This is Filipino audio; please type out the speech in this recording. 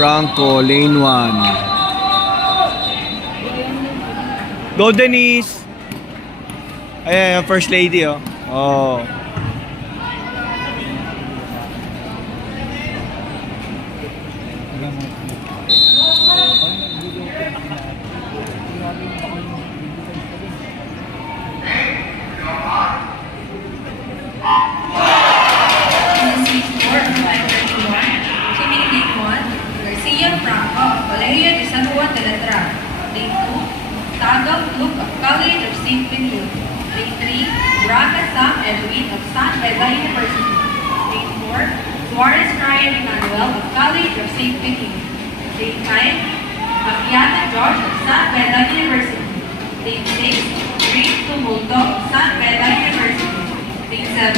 Franco, lane 1. Go Denise! Ayan, yung first lady, oh. Oh. Garcia Franco, Colegio de San Juan de Letra. Lane 2, Tagal Luke of College of St. Benilde. Lane 3, Braga Sam Edwin of San Beda University. Lane 4, Suarez Ryan Emmanuel of College of St. Benilde. Lane 5, Mapiana George of San Beda University. Lane 6, Green Tumulto of San Beda University. Lane 7,